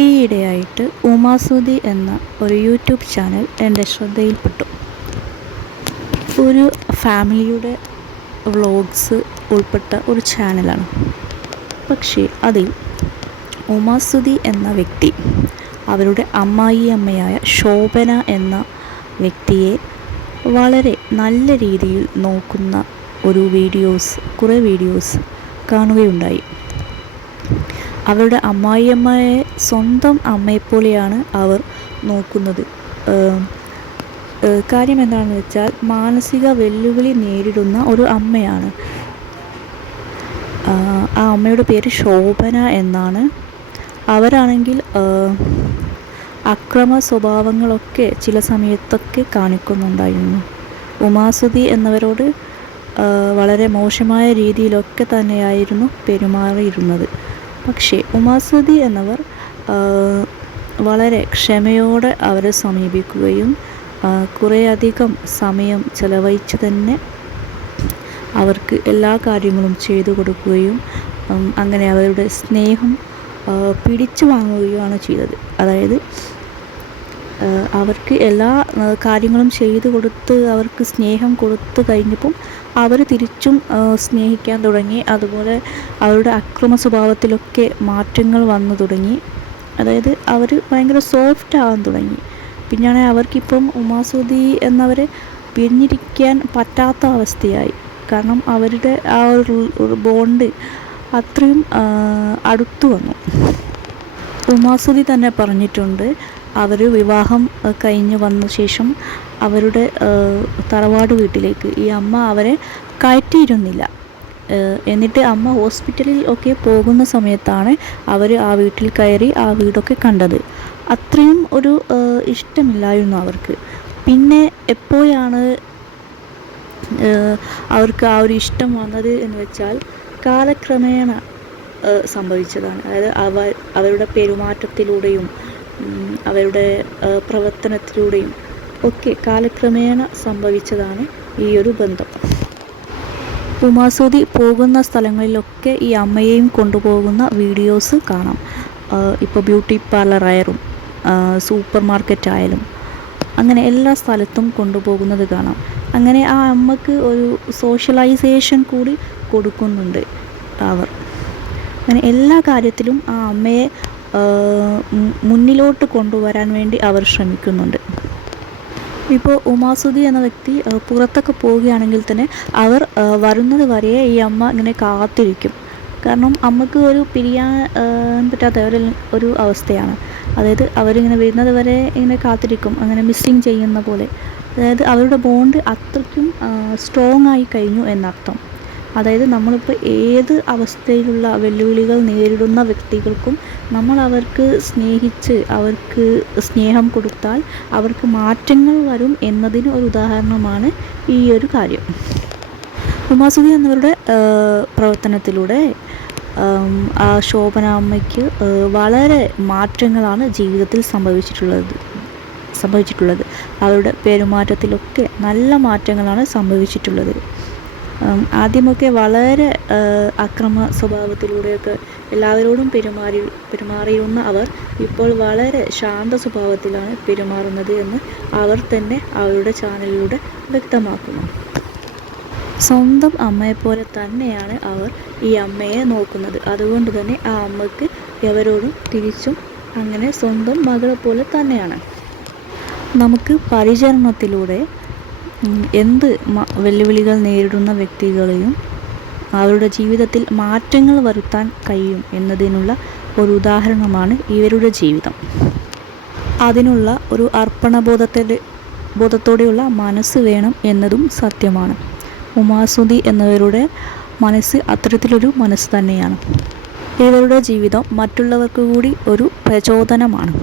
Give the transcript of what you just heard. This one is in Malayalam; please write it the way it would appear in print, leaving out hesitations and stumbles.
ഈയിടെയായിട്ട് ഉമാസുതി എന്ന ഒരു യൂട്യൂബ് ചാനൽ എൻ്റെ ശ്രദ്ധയിൽപ്പെട്ടു. ഒരു ഫാമിലിയുടെ വ്ളോഗ്സ് ഉൾപ്പെട്ട ഒരു ചാനലാണ്. പക്ഷേ അതിൽ ഉമാസുതി എന്ന വ്യക്തി അവരുടെ അമ്മായിയമ്മയായ ശോഭന എന്ന വ്യക്തിയെ വളരെ നല്ല രീതിയിൽ നോക്കുന്ന കുറേ വീഡിയോസ് കാണുകയുണ്ടായി. അവരുടെ അമ്മായിയമ്മയെ സ്വന്തം അമ്മയെപ്പോലെയാണ് അവർ നോക്കുന്നത്. കാര്യം എന്താണെന്ന് വെച്ചാൽ മാനസിക വെല്ലുവിളി നേരിടുന്ന ഒരു അമ്മയാണ്. ആ അമ്മയുടെ പേര് ശോഭന എന്നാണ്. അവരാണെങ്കിൽ അക്രമ സ്വഭാവങ്ങളൊക്കെ ചില സമയത്തൊക്കെ കാണിക്കുന്നുണ്ടായിരുന്നു. ഉമാസുതി എന്നവരോട് വളരെ മോശമായ രീതിയിലൊക്കെ തന്നെയായിരുന്നു പെരുമാറിയിരുന്നത്. പക്ഷേ ഉമാസുതി എന്നവർ വളരെ ക്ഷമയോടെ അവരെ സമീപിക്കുകയും കുറേയധികം സമയം ചെലവഴിച്ച് തന്നെ അവർക്ക് എല്ലാ കാര്യങ്ങളും ചെയ്തു കൊടുക്കുകയും അങ്ങനെ അവരുടെ സ്നേഹം പിടിച്ചു വാങ്ങുകയുമാണ് ചെയ്തത്. അതായത് അവർക്ക് എല്ലാ കാര്യങ്ങളും ചെയ്തു കൊടുത്ത് അവർക്ക് സ്നേഹം കൊടുത്തു കഴിഞ്ഞപ്പം അവർ തിരിച്ചും സ്നേഹിക്കാൻ തുടങ്ങി. അതുപോലെ അവരുടെ അക്രമ സ്വഭാവത്തിലൊക്കെ മാറ്റങ്ങൾ വന്നു തുടങ്ങി. അതായത് അവർ ഭയങ്കര സോഫ്റ്റ് ആകാൻ തുടങ്ങി. പിന്നെയാണ് അവർക്കിപ്പം ഉമാസുതി എന്നവരെ പിരിഞ്ഞിരിക്കാൻ പറ്റാത്ത അവസ്ഥയായി. കാരണം അവരുടെ ആ ഒരു ബോണ്ട് അത്രയും അടുത്തു വന്നു. ഉമാസുതി തന്നെ പറഞ്ഞിട്ടുണ്ട്, അവർ വിവാഹം കഴിഞ്ഞ് വന്ന ശേഷം അവരുടെ തറവാട് വീട്ടിലേക്ക് ഈ അമ്മ അവരെ കയറ്റിയിരുന്നില്ല. എന്നിട്ട് അമ്മ ഹോസ്പിറ്റലിൽ ഒക്കെ പോകുന്ന സമയത്താണ് അവർ ആ വീട്ടിൽ കയറി ആ വീടൊക്കെ കണ്ടത്. അത്രയും ഒരു ഇഷ്ടമില്ലായിരുന്നു അവർക്ക്. പിന്നെ എപ്പോഴാണ് അവർക്ക് ആ ഒരു ഇഷ്ടം വന്നത് എന്ന് വെച്ചാൽ കാലക്രമേണ സംഭവിച്ചതാണ്. അതായത് അവരുടെ പെരുമാറ്റത്തിലൂടെയും അവരുടെ പ്രവർത്തനത്തിലൂടെയും ഒക്കെ കാലക്രമേണ സംഭവിച്ചതാണ് ഈ ഒരു ബന്ധം. ഉമാസുതി പോകുന്ന സ്ഥലങ്ങളിലൊക്കെ ഈ അമ്മയെയും കൊണ്ടുപോകുന്ന വീഡിയോസ് കാണാം. ഇപ്പോൾ ബ്യൂട്ടി പാർലർ ആയാലും സൂപ്പർ മാർക്കറ്റ് ആയാലും അങ്ങനെ എല്ലാ സ്ഥലത്തും കൊണ്ടുപോകുന്നത് കാണാം. അങ്ങനെ ആ അമ്മക്ക് ഒരു സോഷ്യലൈസേഷൻ കൂടി കൊടുക്കുന്നുണ്ട് അവർ. അങ്ങനെ എല്ലാ കാര്യത്തിലും ആ അമ്മയെ മുന്നിലോട്ട് കൊണ്ടുവരാൻ വേണ്ടി അവർ ശ്രമിക്കുന്നുണ്ട്. ഇപ്പോൾ ഉമാസുതി എന്ന വ്യക്തി പുറത്തൊക്കെ പോവുകയാണെങ്കിൽ തന്നെ അവർ വരുന്നത് വരെ ഈ അമ്മ ഇങ്ങനെ കാത്തിരിക്കും. കാരണം അമ്മക്ക് ഒരു പിരിയാൻ പറ്റാത്ത ഒരു അവസ്ഥയാണ്. അതായത് അവരിങ്ങനെ വരുന്നത് വരെ ഇങ്ങനെ കാത്തിരിക്കും, അങ്ങനെ മിസ്സിങ് ചെയ്യുന്ന പോലെ. അതായത് അവരുടെ ബോണ്ട് അത്രയ്ക്കും സ്ട്രോങ് ആയി കഴിഞ്ഞു എന്നർത്ഥം. അതായത് നമ്മളിപ്പോൾ ഏത് അവസ്ഥയിലുള്ള വെല്ലുവിളികൾ നേരിടുന്ന വ്യക്തികൾക്കും നമ്മൾ അവർക്ക് സ്നേഹിച്ച് അവർക്ക് സ്നേഹം കൊടുത്താൽ അവർക്ക് മാറ്റങ്ങൾ വരും എന്നതിന് ഒരു ഉദാഹരണമാണ് ഈ ഒരു കാര്യം. ഉമാസുതി എന്നവരുടെ പ്രവർത്തനത്തിലൂടെ ആ ശോഭന അമ്മയ്ക്ക് വളരെ മാറ്റങ്ങളാണ് ജീവിതത്തിൽ സംഭവിച്ചിട്ടുള്ളത്. അവരുടെ പെരുമാറ്റത്തിലൊക്കെ നല്ല മാറ്റങ്ങളാണ് സംഭവിച്ചിട്ടുള്ളത്. ആദ്യമൊക്കെ വളരെ അക്രമ സ്വഭാവത്തിലൂടെയൊക്കെ എല്ലാവരോടും പെരുമാറിയിരുന്ന അവർ ഇപ്പോൾ വളരെ ശാന്ത സ്വഭാവത്തിലാണ് പെരുമാറുന്നത് എന്ന് അവർ തന്നെ അവരുടെ ചാനലിലൂടെ വ്യക്തമാക്കുന്നു. സ്വന്തം അമ്മയെപ്പോലെ തന്നെയാണ് അവർ ഈ അമ്മയെ നോക്കുന്നത്. അതുകൊണ്ട് തന്നെ ആ അമ്മയ്ക്ക് എവരോടും തിരിച്ചും അങ്ങനെ സ്വന്തം മകളെ പോലെ തന്നെയാണ്. നമുക്ക് പരിചരണത്തിലൂടെ എന്ത് വെല്ലുവിളികൾ നേരിടുന്ന വ്യക്തികളെയും അവരുടെ ജീവിതത്തിൽ മാറ്റങ്ങൾ വരുത്താൻ കഴിയും എന്നതിനുള്ള ഒരു ഉദാഹരണമാണ് ഇവരുടെ ജീവിതം. അതിനുള്ള ഒരു ബോധത്തോടെയുള്ള മനസ്സ് വേണം എന്നതും സത്യമാണ്. ഉമാസുതി എന്നവരുടെ മനസ്സ് അത്തരത്തിലൊരു മനസ്സ് തന്നെയാണ്. ഇവരുടെ ജീവിതം മറ്റുള്ളവർക്ക് കൂടി ഒരു പ്രചോദനമാണ്.